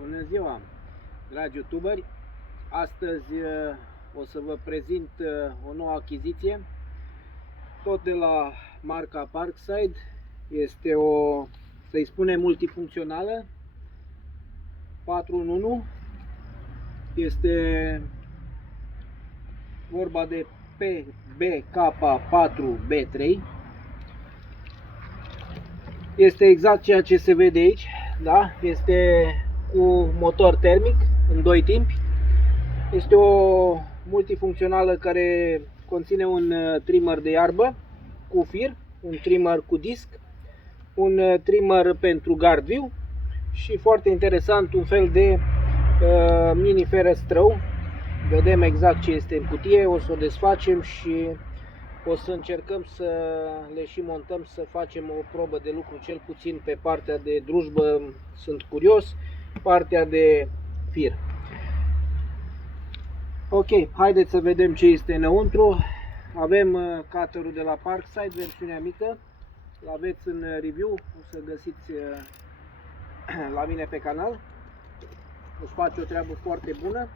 Bună ziua, dragi youtuberi! Astăzi o să vă prezint o nouă achiziție, tot de la marca Parkside. Este o, să-i spunem, multifuncțională, 4 în 1. Este vorba de PBK4B3. Este exact ceea ce se vede aici, da? Este cu motor termic în 2 timpi. Este o multifuncțională care conține un trimmer de iarbă cu fir, un trimmer cu disc, un trimmer pentru gard viu și, foarte interesant, un fel de mini ferăstrău. Vedem exact ce este în cutie, o să o desfacem și o să încercăm să le și montăm, să facem o probă de lucru, cel puțin pe partea de drujbă sunt curios, partea de fir. Ok, haideți să vedem ce este înăuntru. Avem cutterul de la Parkside, versiunea mică, l-aveți în review, o să găsiți la mine pe canal. Își face o treabă foarte bună.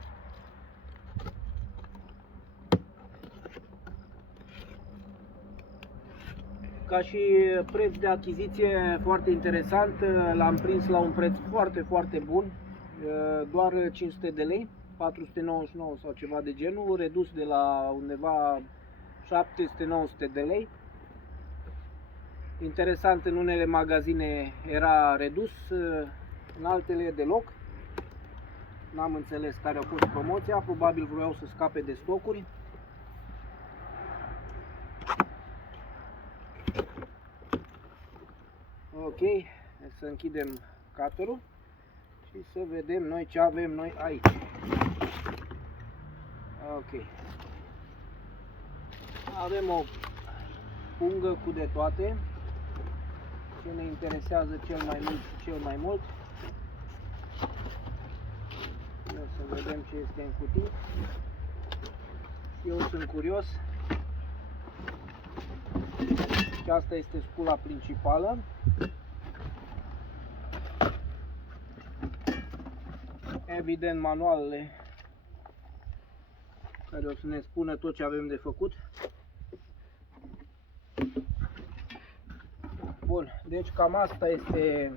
Ca și preț de achiziție foarte interesant, l-am prins la un preț foarte bun, doar 500 de lei, 499 sau ceva de genul, redus de la undeva 700-900 de lei. Interesant, în unele magazine era redus, în altele deloc. N-am înțeles care a fost promoția, probabil vreau să scape de stocuri. Ok, să închidem cutterul și să vedem noi ce avem noi aici. Ok. Avem o pungă cu de toate. Ce ne interesează cel mai mult și cel mai mult. Să vedem ce este în cutii. Eu sunt curios. Și asta este scula principală. Evident, manualele care o să ne spună tot ce avem de făcut. Bun, deci cam asta este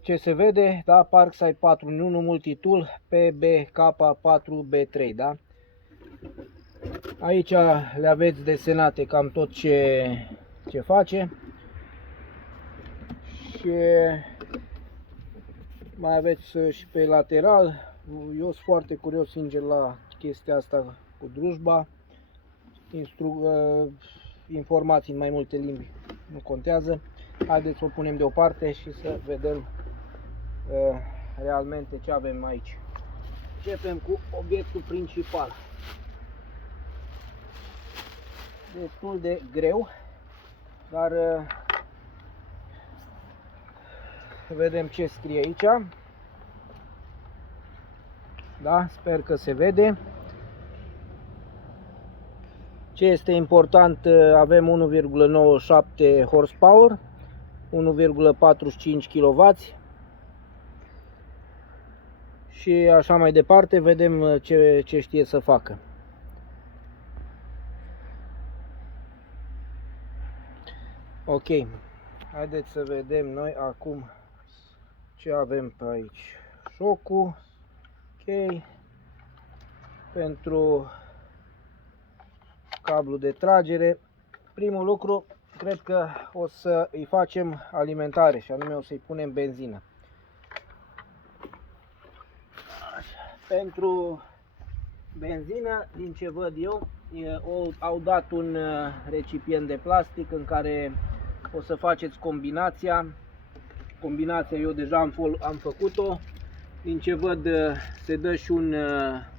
ce se vede, da? Parkside 4 în 1 Multitool PBK4B3, da? Aici le aveți desenate cam tot ce face. Și mai aveți și pe lateral. Eu sunt foarte curios, sincer, la chestia asta cu drujba. Informații în mai multe limbi nu contează. Haideți să o punem deoparte și să vedem realmente ce avem aici. Începem cu obiectul principal. Destul de greu, dar vedem ce scrie aici. Da, sper că se vede. Ce este important, avem 1,97 horsepower, 1,45 kW și așa mai departe. Vedem ce știe să facă. Ok, haideți să vedem noi acum ce avem pe aici. Șocul, ok, pentru cablu de tragere. Primul lucru, cred că o să îi facem alimentare și anume o să-i punem benzină. Pentru benzină, din ce văd eu, au dat un recipient de plastic în care o să faceți combinația. Combinația eu deja am făcut-o. Din ce văd, se dă și un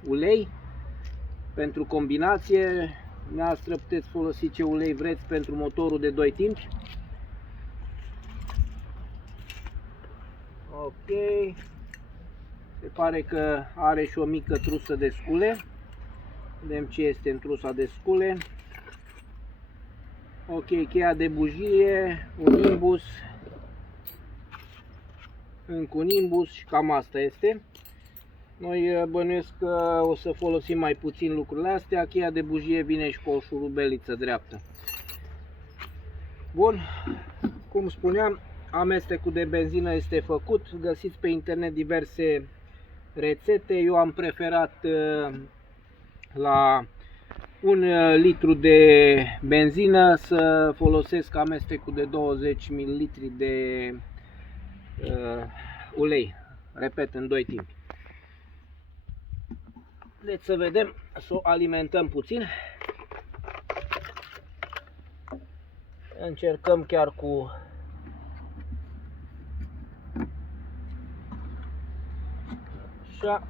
ulei pentru combinație. Dumneavoastră puteți folosi ce ulei vreți pentru motorul de 2 timpi. Ok. Se pare că are și o mică trusă de scule. Vedem ce este în trusa de scule. Ok, cheia de bujie, un imbus, încă un imbus și cam asta este. Noi bănuiesc că o să folosim mai puțin lucrurile astea. Cheia de bujie vine și cu o șurubeliță dreaptă. Bun, cum spuneam, amestecul de benzină este făcut. Găsiți pe internet diverse rețete. Eu am preferat la 1 litru de benzină să folosesc amestecul de 20 ml de ulei. Repet, în 2 timpi. Deci să vedem, să o alimentăm puțin. Încercăm chiar cu așa.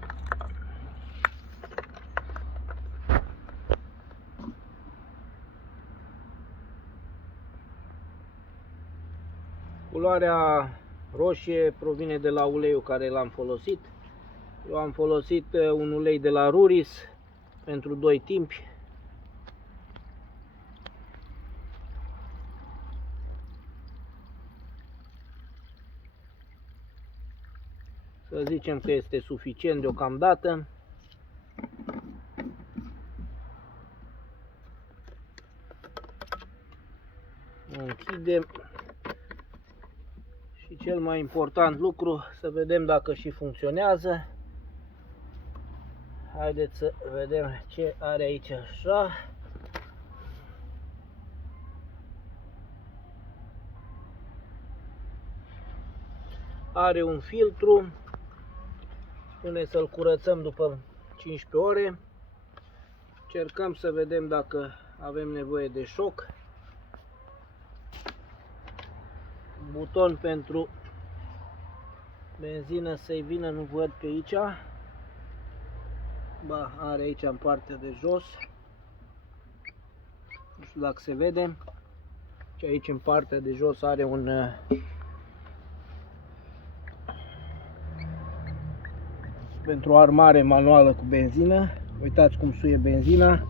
Culoarea roșie provine de la uleiul care l-am folosit. Eu am folosit un ulei de la Ruris pentru 2 timpi. Să zicem că este suficient deocamdată. Închidem. Și cel mai important lucru, să vedem dacă și funcționează. Haideți să vedem ce are aici așa. Are un filtru. Spune să-l curățăm după 15 ore. Încercăm să vedem dacă avem nevoie de șoc. Buton pentru benzină să-i vină, nu văd pe aici. Ba, are aici în partea de jos. Nu știu dacă se vede. Și aici în partea de jos are un pentru armare manuală cu benzină. Uitați cum suie benzina.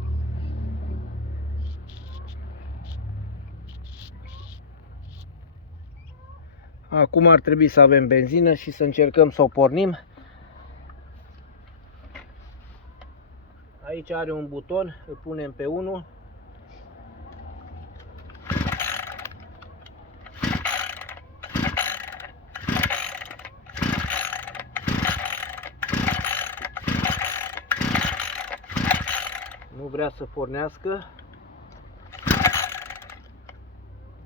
Acum ar trebui să avem benzină și să încercăm să o pornim. Aici are un buton, îl punem pe 1. Nu vrea să pornească.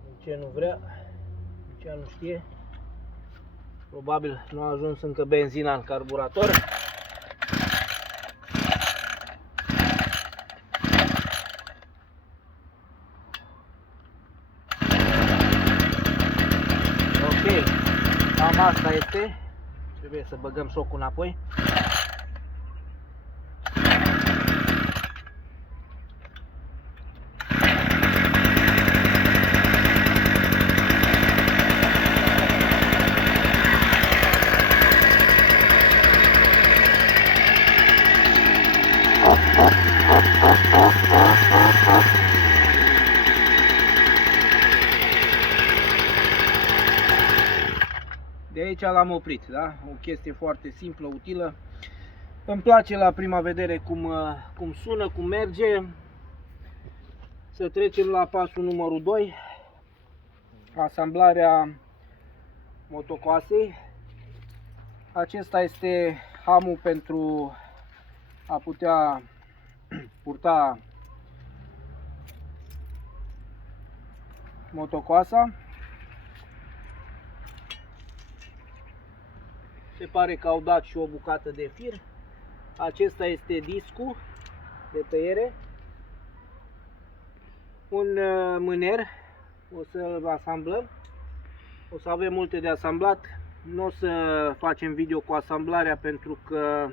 De ce nu vrea? De ce nu știe? Probabil nu a ajuns încă benzina în carburator. Ok, cam asta este. Trebuie să băgăm șocul înapoi. De aici l-am oprit, da? O chestie foarte simplă, utilă. Îmi place la prima vedere cum sună, cum merge. Să trecem la pasul numărul 2. Asamblarea motocoasei. Acesta este hamul pentru a putea purta motocoasa. Se pare că au dat și o bucată de fir. Acesta este discul de tăiere. Un mâner. O să-l asamblăm. O să avem multe de asamblat. Nu o să facem video cu asamblarea pentru că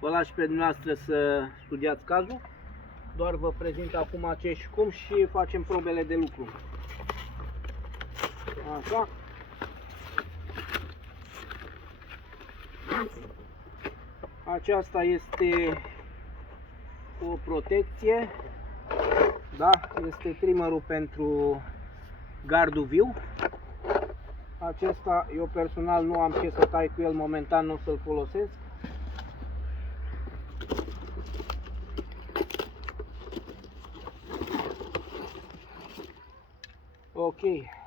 vă las pe dumneavoastră să studiați cazul. Doar vă prezint acum ce și cum și facem probele de lucru. Așa. Aceasta este o protecție, da? Este trimmerul pentru gardul viu. Acesta, eu personal nu am ce să tai cu el momentan, nu o să-l folosesc. Ok,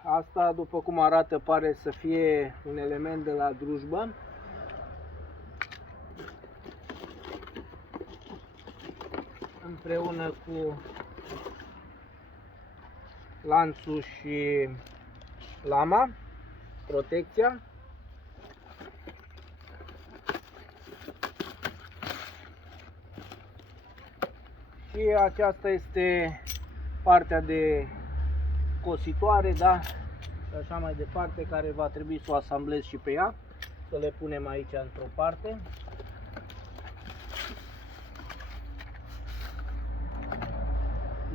asta după cum arată pare să fie un element de la drujbă. Împreună cu lanțul și lama, protecția. Și aceasta este partea de cositoare, da? Și așa mai departe, care va trebui să o asamblez și pe ea. Să le punem aici într-o parte.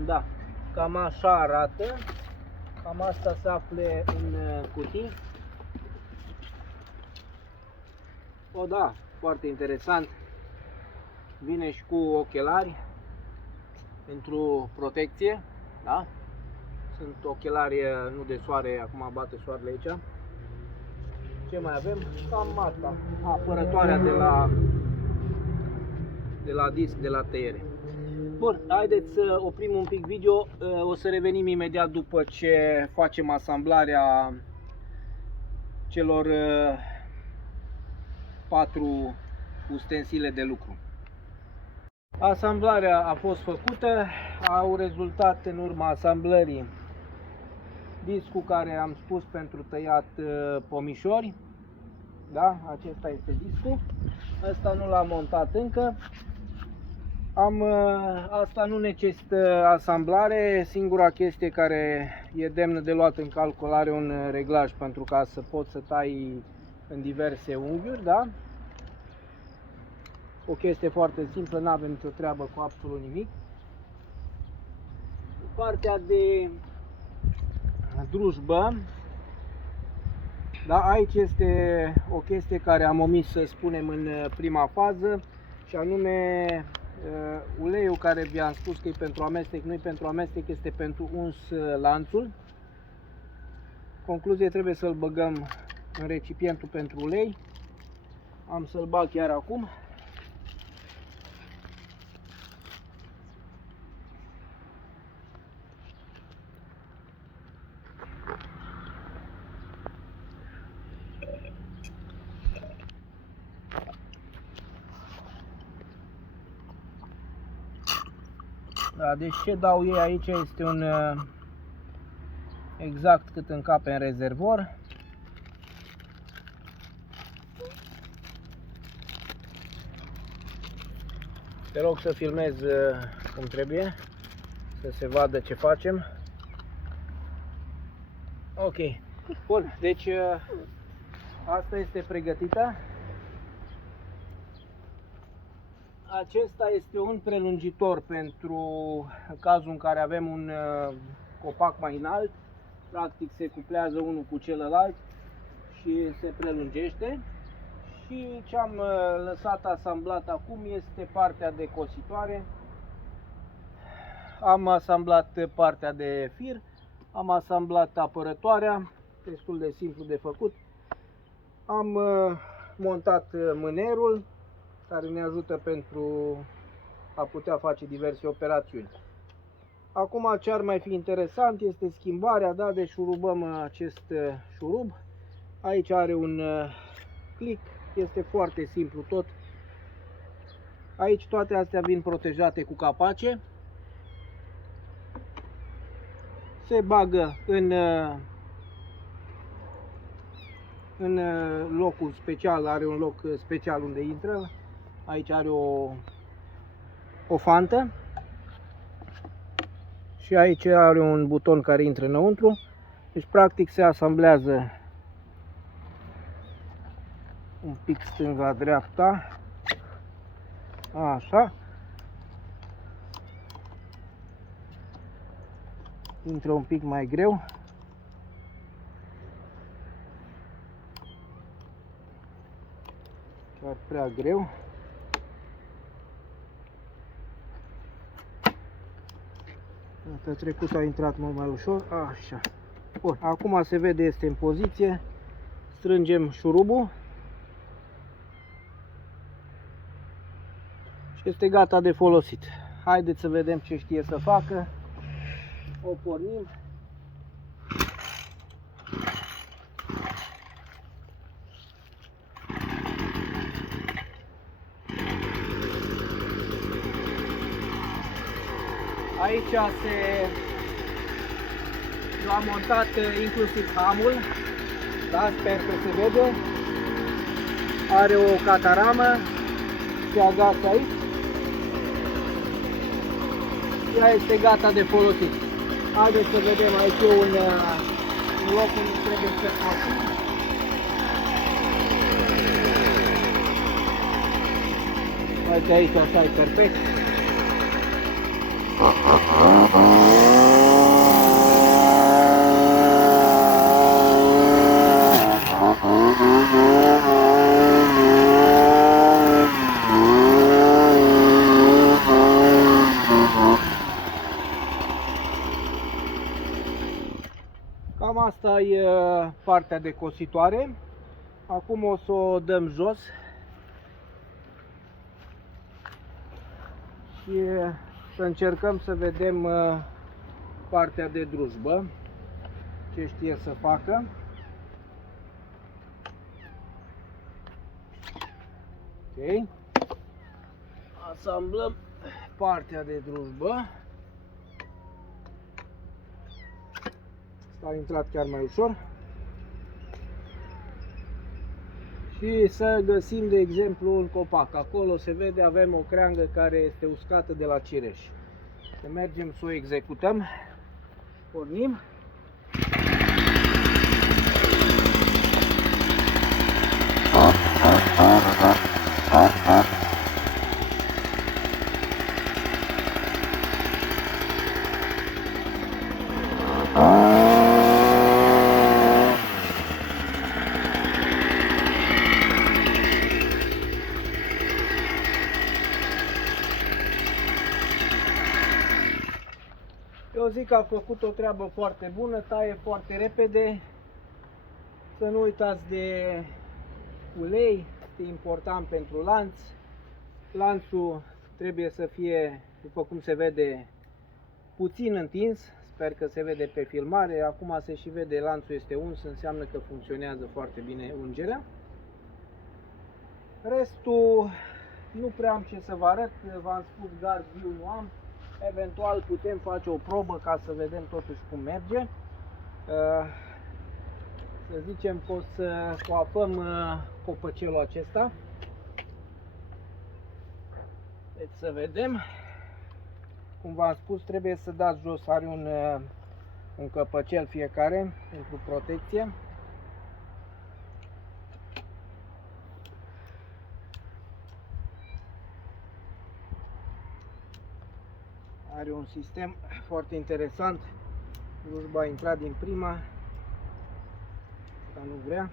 Da, cam așa arată. Cam asta se află în cutii. O, da, foarte interesant. Vine și cu ochelari pentru protecție, da? Sunt ochelari nu de soare, acum bate soarele aici. Ce mai avem? Cam asta, apărătoarea de la disc, de la tăiere. Bun, haideți să oprim un pic video, o să revenim imediat după ce facem asamblarea celor 4 ustensile de lucru. Asamblarea a fost făcută, au rezultat în urma asamblării discul care am spus pentru tăiat pomișori. Da, acesta este discul. Asta nu l-am montat încă. Asta nu necesită asamblare, singura chestie care e demnă de luat în calcul, are un reglaj pentru ca să poți să tai în diverse unghiuri, da? O chestie foarte simplă, nu avem nicio treabă cu absolut nimic. Partea de drujbă, da, aici este o chestie care am omis să spunem în prima fază, și anume uleiul care vi-am spus că e pentru amestec, nu e pentru amestec, este pentru uns lanțul. Concluzie, trebuie să-l băgăm în recipientul pentru ulei. Am să-l bag chiar acum. Da, deci ce dau ei aici este un exact cât încape în rezervor. Te rog să filmez cum trebuie, să se vadă ce facem. Ok, bun, deci asta este pregătită. Acesta este un prelungitor pentru cazul în care avem un copac mai înalt. Practic se cuplează unul cu celălalt și se prelungește. Și ce am lăsat asamblat acum este partea de cositoare. Am asamblat partea de fir, am asamblat apărătoarea, destul de simplu de făcut. Am montat mânerul, care ne ajută pentru a putea face diverse operațiuni. Acum ce ar mai fi interesant este schimbarea, da, deci șurubăm acest șurub. Aici are un click, este foarte simplu tot. Aici toate astea vin protejate cu capace. Se bagă în locul special, are un loc special unde intră. Aici are o fantă și aici are un buton care intră înăuntru. Deci practic se asamblează un pic stânga-dreapta, așa. Intră un pic mai greu. Chiar prea greu. Data trecută a intrat mult mai ușor. Așa. Bun, acum se vede, este în poziție. strângem șurubul și este gata de folosit. Haideți să vedem ce știe să facă. O pornim. Aici l-am montat inclusiv hamul, da, sper că se vede. Are o cataramă și agață aici. Ea este gata de folosit. Haideți să vedem, aici e un loc unde trebuie să folosim. Uite aici, așa e perfect. Cam asta e partea de cositoare. Acum o să o dăm jos și să încercăm să vedem partea de drujbă, ce știe să facă. Ok. Asamblăm partea de drujbă. Asta a intrat chiar mai ușor. Și să găsim, de exemplu, un copac. Acolo se vede, avem o creangă care este uscată de la cireș. Să mergem să o executăm. Pornim. Eu zic că a făcut o treabă foarte bună, taie foarte repede. Să nu uitați de ulei, este important pentru lanț. Lanțul trebuie să fie, după cum se vede, puțin întins. Sper că se vede pe filmare. Acum se și vede, lanțul este uns, înseamnă că funcționează foarte bine ungerea. Restul nu prea am ce să vă arăt, v-am spus, gard viu nu am. Eventual putem face o probă ca să vedem totuși cum merge. Să zicem că o să coapăm copăcelul acesta. Deci să vedem. Cum v-am spus, trebuie să dați jos, are un căpăcel fiecare pentru protecție. Are un sistem foarte interesant. Drujba a intrat din prima, asta nu vrea.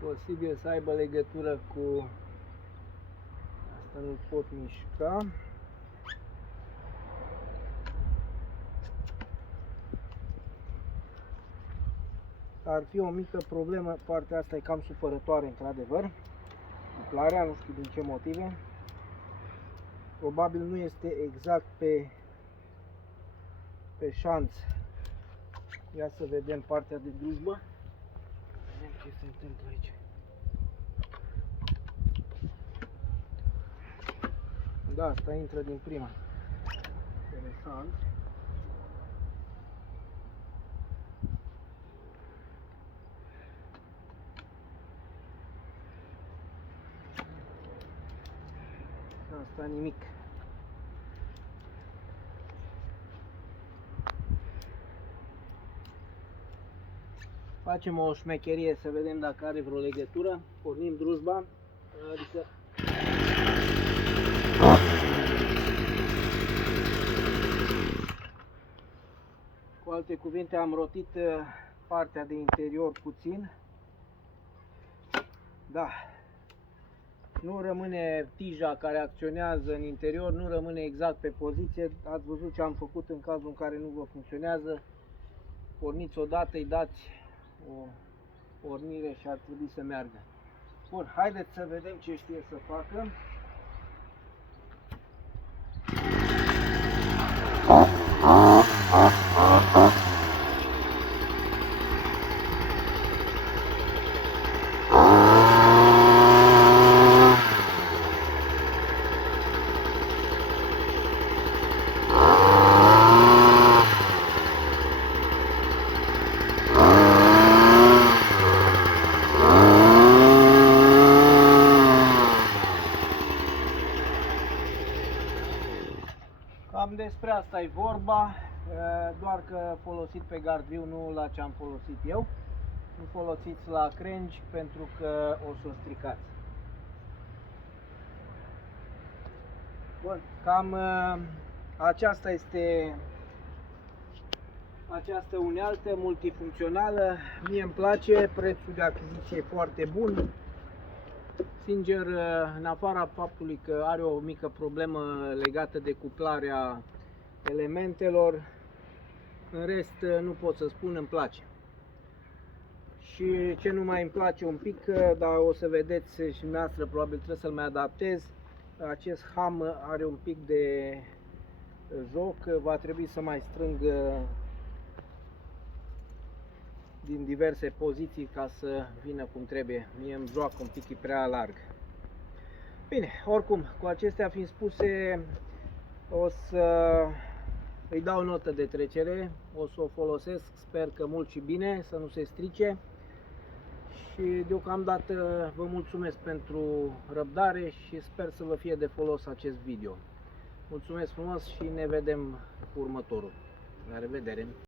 Posibil să aibă legătură cu asta, nu pot mișca. Ar fi o mică problemă, partea asta e cam supărătoare într-adevăr. Cuplarea, nu știu din ce motive. Probabil nu este exact pe șanț. Ia să vedem partea de drujbă. Vedem ce se întâmplă aici. Da, asta intră din prima. Interesant. Asta nimic. Facem o șmecherie să vedem dacă are vreo legătură. Pornim drujba. Adică cu alte cuvinte, am rotit partea de interior puțin. Da. Nu rămâne tija care acționează în interior, nu rămâne exact pe poziție. Ați văzut ce am făcut în cazul în care nu vă funcționează. porniți odată, îi dați o pornire și ar trebui să meargă. Bun, haideți să vedem ce știe să facă. Cam despre asta e vorba, doar că folosit pe gard viu, nu la ce am folosit eu. Nu folosiți la crengi pentru că o să o stricați. Bun, cam aceasta este această unealtă multifuncțională. Mie îmi place, prețul de achiziție e foarte bun. Sincer, în afara faptului că are o mică problemă legată de cuplarea elementelor, în rest nu pot să spun, îmi place. Și ce nu mai îmi place un pic, dar o să vedeți și dumneavoastră, probabil trebuie să-l mai adaptez, acest ham are un pic de joc, va trebui să mai strâng din diverse poziții ca să vină cum trebuie. Mie îmi joacă un pic, e prea larg. Bine, oricum, cu acestea fiind spuse, o să îi dau notă de trecere, o să o folosesc, sper că mult și bine, să nu se strice. Și deocamdată vă mulțumesc pentru răbdare și sper să vă fie de folos acest video. Mulțumesc frumos și ne vedem cu următorul. La revedere!